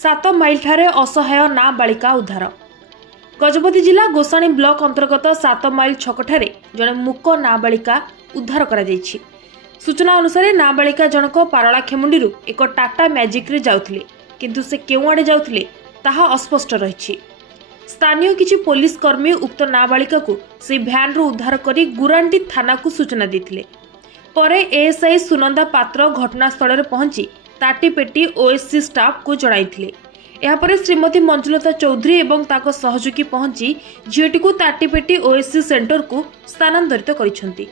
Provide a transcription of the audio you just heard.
7 mile ठारे असहाय नाबालिका उद्धार। गजपति जिला गोसाणी ब्लॉक अंतर्गत 7 माइल छकठारे जड़े मूक नाबालिका उद्धार करा जायछि। सूचना अनुसार नाबालिका जनक पारलाखेमुंडी एक टाटा मैजिक रे जाउथिले, किंतु से केउ आडे जाउथिले ताहा अस्पष्ट रहिछि। स्थानीय किछि पुलिस कर्मी उक्त नाबालिका को से भ्यान रो उद्धार करी गुरांडी थाना को सूचना देथिले। परे एएसआई सुनंदा पात्र घटनास्थल रे पहुंची ताटीपेटी ओएससी स्टाफ को जणाइथिले। यापर श्रीमती मंजुलता चौधरी एवं ताको सहयोगी पहुंची झीटी को ताटीपेटी ओएससी सेंटर को स्थानांतरित करिसंती।